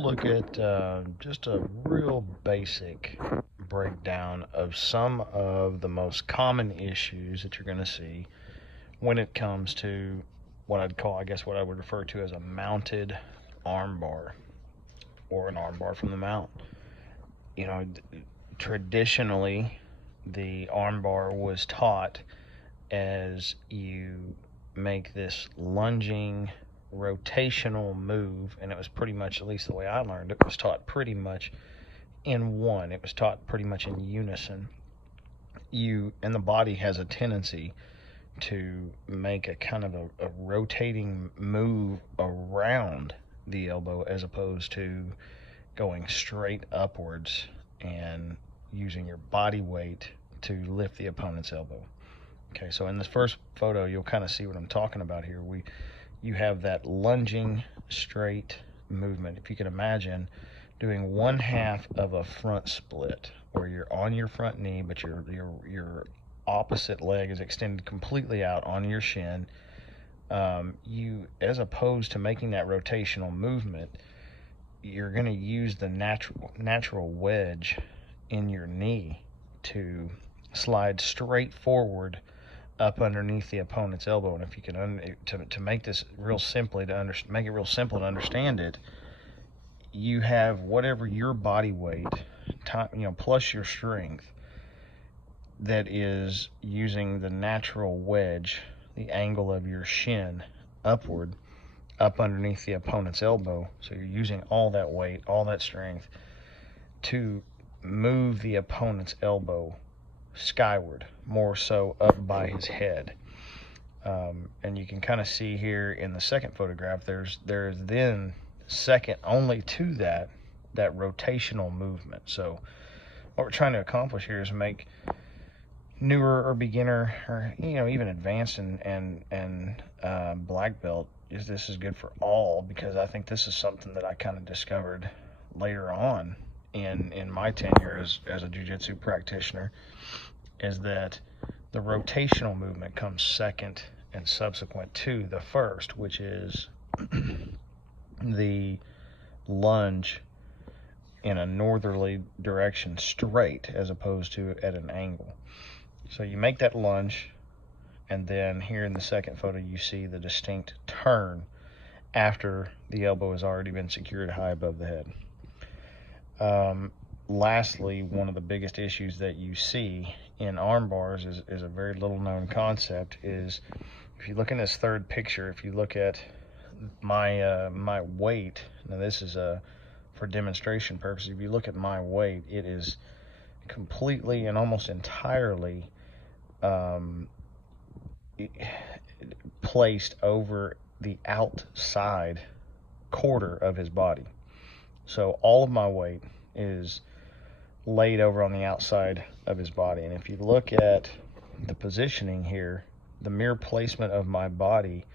look at just a real basic breakdown of some of the most common issues that you're going to see when it comes to what I'd call, I guess, what I would refer to as a mounted armbar or an armbar from the mount. You know, traditionally, the armbar was taught as you make this lunging rotational move, and it was pretty much, at least the way I learned it, was taught pretty much in one. It was taught pretty much in unison. And the body has a tendency to make a kind of a rotating move around the elbow as opposed to going straight upwards and using your body weight to lift the opponent's elbow. Okay, so in this first photo, you'll kind of see what I'm talking about here. You have that lunging straight movement. If you can imagine doing one half of a front split, where you're on your front knee, but your opposite leg is extended completely out on your shin. You, as opposed to making that rotational movement, you're going to use the natural wedge in your knee to slide straight forward up underneath the opponent's elbow. And if you can to make this real simply make it real simple to understand it, you have whatever your body weight, plus your strength, that is using the natural wedge, the angle of your shin upward, up underneath the opponent's elbow. So you're using all that weight, all that strength to move the opponent's elbow skyward, more so up by his head. And you can kind of see here in the second photograph, there's then second only to that rotational movement. So what we're trying to accomplish here is make newer or beginner, or even advanced and black belt, this is good for all, because I think this is something that I kind of discovered later on in my tenure as a jiu-jitsu practitioner, is that the rotational movement comes second and subsequent to the first, which is the lunge in a northerly direction straight as opposed to at an angle. So you make that lunge, and then here in the second photo you see the distinct turn after the elbow has already been secured high above the head. Lastly, one of the biggest issues that you see in arm bars is a very little known concept. Is if you look in this third picture, if you look at my weight, now this is for demonstration purposes, if you look at my weight, it is completely and almost entirely placed over the outside quarter of his body. So all of my weight is laid over on the outside of his body. And if you look at the positioning here, the mere placement of my body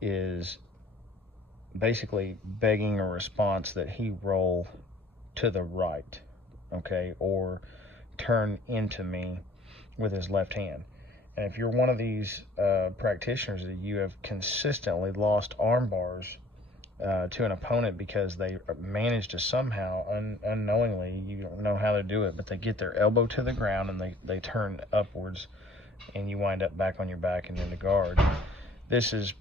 is basically begging a response that he roll to the right, okay, or turn into me with his left hand. And if you're one of these practitioners that you have consistently lost arm bars to an opponent because they managed to somehow, unknowingly, you don't know how to do it, but they get their elbow to the ground and they turn upwards, and you wind up back on your back and into guard. This is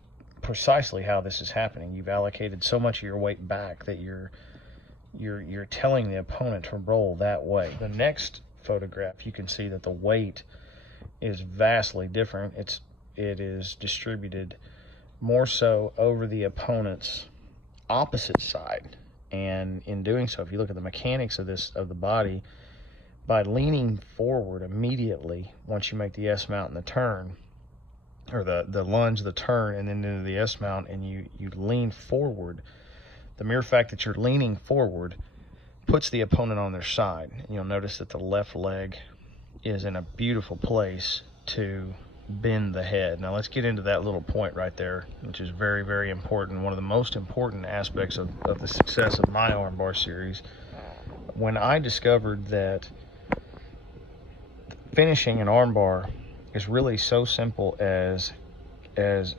precisely how this is happening. You've allocated so much of your weight back that you're telling the opponent to roll that way. The next photograph, you can see that the weight is vastly different. It is distributed more so over the opponent's opposite side, and in doing so, if you look at the mechanics of the body, by leaning forward immediately once you make the S mount and the turn, or the lunge, the turn, and then into the S mount, and you lean forward, the mere fact that you're leaning forward puts the opponent on their side. And you'll notice that the left leg is in a beautiful place to bend the head. Now let's get into that little point right there, which is very, very important. One of the most important aspects of the success of my armbar series. When I discovered that finishing an armbar is really so simple as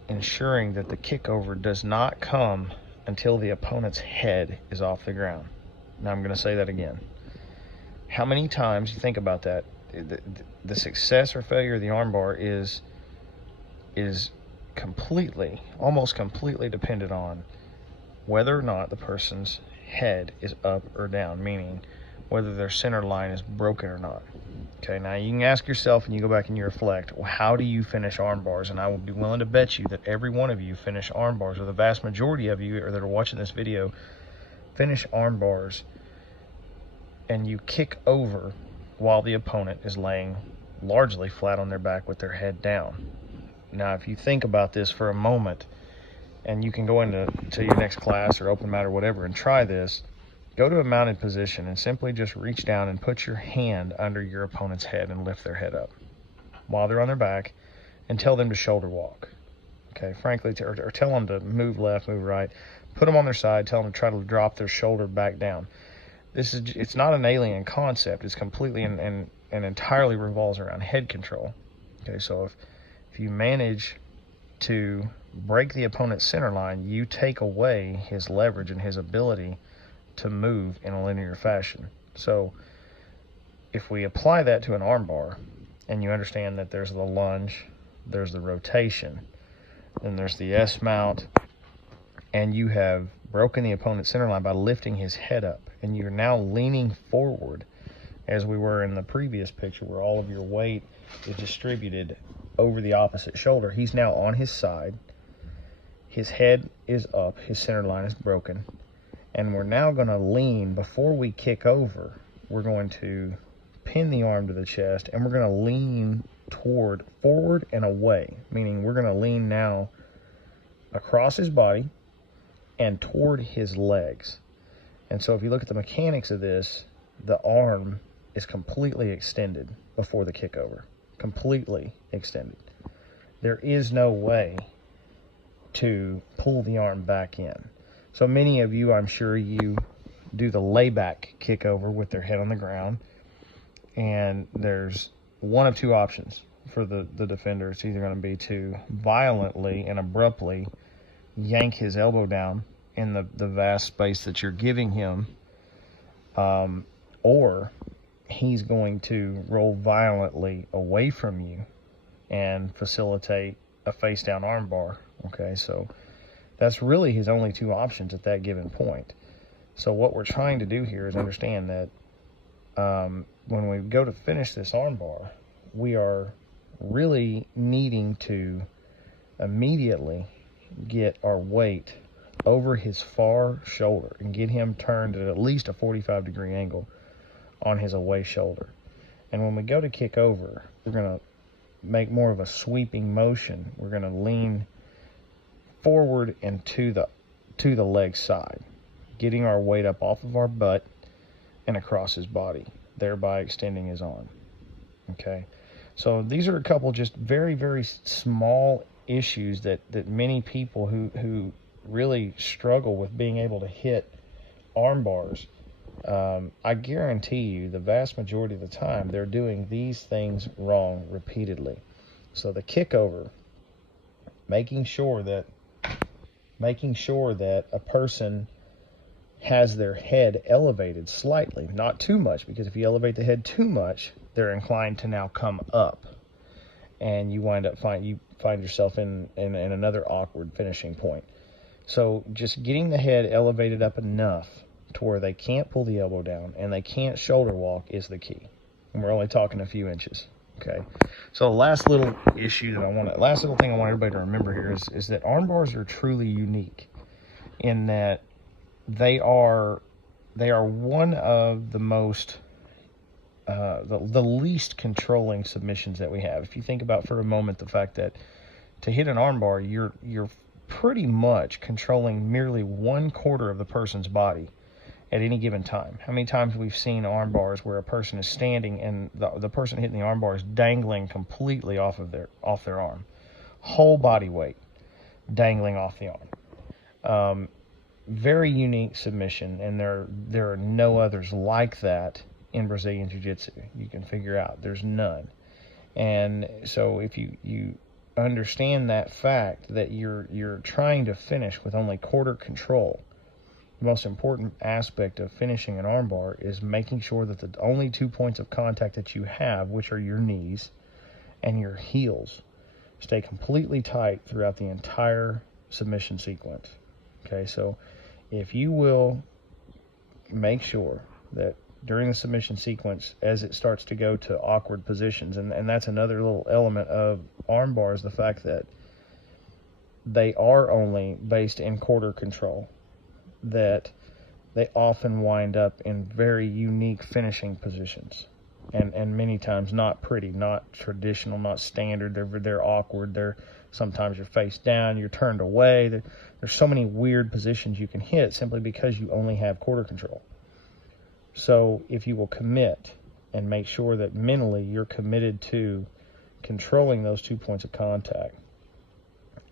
ensuring that the kickover does not come until the opponent's head is off the ground. Now I'm going to say that again. How many times, you think about that, the success or failure of the armbar is completely, almost completely dependent on whether or not the person's head is up or down, meaning whether their center line is broken or not. Okay, now you can ask yourself, and you go back and you reflect, well, how do you finish arm bars? And I will be willing to bet you that every one of you finish arm bars, or the vast majority of you or that are watching this video finish arm bars, and you kick over while the opponent is laying largely flat on their back with their head down. Now, if you think about this for a moment, and you can go into your next class or open mat or whatever and try this, go to a mounted position and simply just reach down and put your hand under your opponent's head and lift their head up while they're on their back, and tell them to shoulder walk. Okay, frankly, or tell them to move left, move right, put them on their side, tell them to try to drop their shoulder back down. It's not an alien concept. It's completely and entirely revolves around head control. Okay, so if you manage to break the opponent's center line, you take away his leverage and his ability to move in a linear fashion. So if we apply that to an armbar, and you understand that there's the lunge, there's the rotation, then there's the S mount, and you have broken the opponent's center line by lifting his head up, and you're now leaning forward, as we were in the previous picture where all of your weight is distributed over the opposite shoulder. He's now on his side, his head is up, his center line is broken, and we're now going to lean. Before we kick over, we're going to pin the arm to the chest, and we're going to lean forward and away, meaning we're going to lean now across his body and toward his legs. And so if you look at the mechanics of this, the arm is completely extended before the kick over, completely extended. There is no way to pull the arm back in. So many of you, I'm sure you do the layback kick over with their head on the ground, and there's one of two options for the defender. It's either going to be to violently and abruptly yank his elbow down in the vast space that you're giving him, or he's going to roll violently away from you and facilitate a face down arm bar. Okay, so that's really his only two options at that given point. So what we're trying to do here is understand that when we go to finish this arm bar, we are really needing to immediately get our weight over his far shoulder and get him turned at least a 45-degree angle on his away shoulder. And when we go to kick over, we're going to make more of a sweeping motion. We're going to lean forward and to the leg side, getting our weight up off of our butt and across his body, thereby extending his arm. Okay, so these are a couple just very, very small issues that many people who really struggle with being able to hit arm bars, I guarantee you the vast majority of the time they're doing these things wrong repeatedly. So the kick over, making sure that a person has their head elevated slightly, not too much, because if you elevate the head too much, they're inclined to now come up, and you find yourself in another awkward finishing point. So just getting the head elevated up enough to where they can't pull the elbow down and they can't shoulder walk is the key. And we're only talking a few inches. Okay. So the last little thing I want everybody to remember here is that arm bars are truly unique in that they are one of the most the least controlling submissions that we have. If you think about for a moment the fact that to hit an arm bar, you're pretty much controlling merely 1/4 of the person's body at any given time. How many times we've seen arm bars where a person is standing and the person hitting the arm bar is dangling completely off their arm, whole body weight dangling off the arm. Very unique submission, and there are no others like that in Brazilian Jiu-Jitsu. You can figure out there's none. And so if you understand that fact that you're trying to finish with only quarter control. The most important aspect of finishing an armbar is making sure that the only 2 points of contact that you have, which are your knees and your heels, stay completely tight throughout the entire submission sequence. Okay, so if you will make sure that during the submission sequence, as it starts to go to awkward positions, and that's another little element of arm bars, the fact that they are only based in quarter control, that they often wind up in very unique finishing positions, and many times not pretty, not traditional, not standard. They're awkward. Sometimes you're face down, you're turned away. There's so many weird positions you can hit simply because you only have quarter control. So if you will commit and make sure that mentally you're committed to controlling those 2 points of contact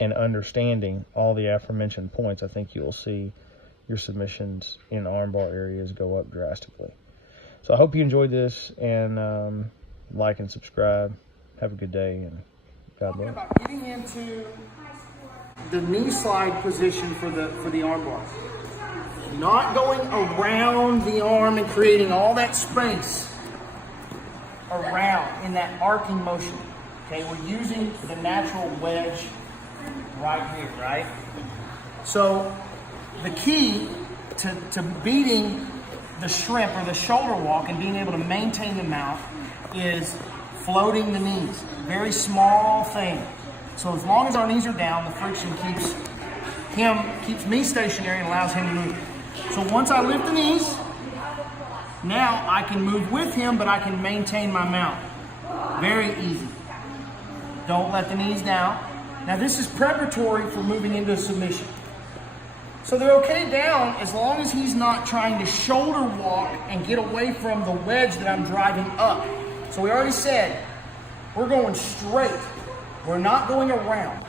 and understanding all the aforementioned points, I think you'll see your submissions in armbar areas go up drastically. So I hope you enjoyed this, and like and subscribe. Have a good day, and God bless. About getting into the knee slide position for the armbar. Not going around the arm and creating all that space around in that arcing motion. Okay, we're using the natural wedge right here, right? So the key to beating the shrimp or the shoulder walk and being able to maintain the mount is floating the knees. Very small thing. So as long as our knees are down, the friction keeps me stationary and allows him to move. So once I lift the knees, now I can move with him, but I can maintain my mount. Very easy. Don't let the knees down. Now this is preparatory for moving into a submission. So they're okay down as long as he's not trying to shoulder walk and get away from the wedge that I'm driving up. So we already said, we're going straight. We're not going around.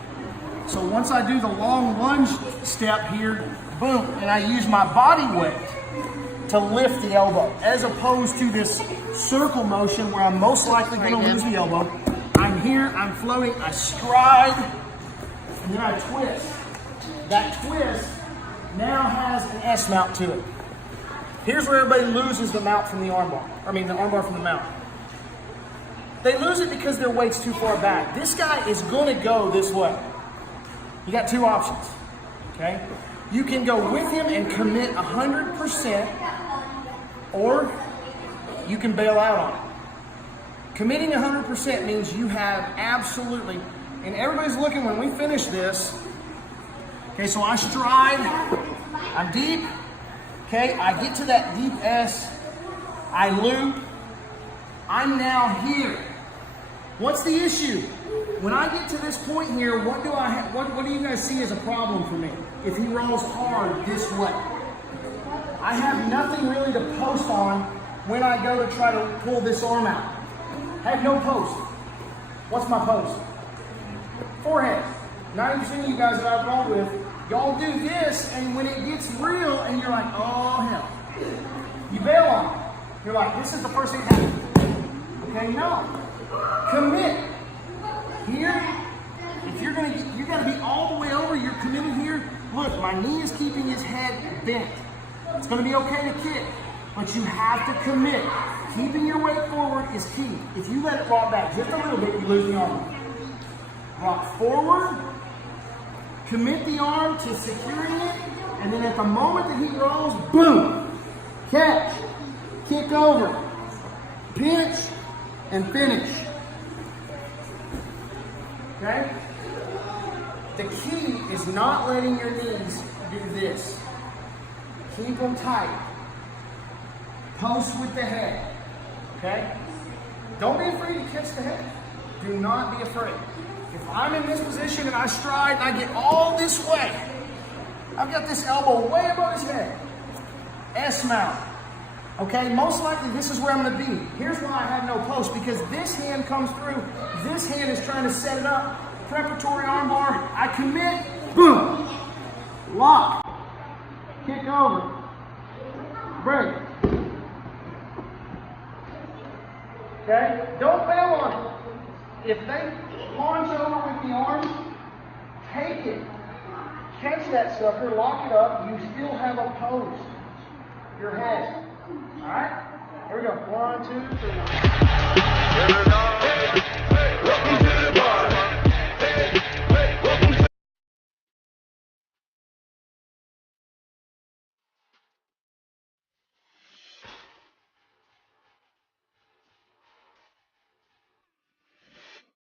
So once I do the long lunge step here, boom, and I use my body weight to lift the elbow, as opposed to this circle motion where I'm most likely going to lose the elbow. I'm here, I'm floating, I stride, and then I twist. That twist now has an S mount to it. Here's where everybody loses the mount from the armbar. I mean, the armbar from the mount. They lose it because their weight's too far back. This guy is going to go this way. You got two options, okay? You can go with him and commit 100%, or you can bail out on it. Committing 100% means you have absolutely, and everybody's looking when we finish this. Okay, so I stride, I'm deep, okay, I get to that deep S, I loop, I'm now here. What's the issue? When I get to this point here, what do you guys see as a problem for me? If he rolls hard this way, I have nothing really to post on when I go to try to pull this arm out. I have no post. What's my post? Forehead. 90% of you guys that I've rolled with, y'all do this, and when it gets real, and you're like, oh hell, you bail on it. You're like, this is the first thing that happened. Okay, no. Commit. Here, if you gotta be all the way over, you're committed here. Look, my knee is keeping his head bent. It's gonna be okay to kick, but you have to commit. Keeping your weight forward is key. If you let it rock back just a little bit, you lose the arm. Rock forward, commit the arm to securing it, and then at the moment that he rolls, boom, catch, kick over, pinch, and finish. Okay? The key is not letting your knees do this. Keep them tight. Post with the head. Okay? Don't be afraid to catch the head. Do not be afraid. If I'm in this position and I stride and I get all this way, I've got this elbow way above his head. S mount. Okay, most likely this is where I'm going to be. Here's why I have no post, because this hand comes through. This hand is trying to set it up. Preparatory armbar. I commit. Boom. Lock. Kick over. Break. Okay? Don't bail on it. If they launch over with the arms, take it. Catch that sucker, lock it up, you still have a post. Your head. Alright? Here we go. 1, 2, 3.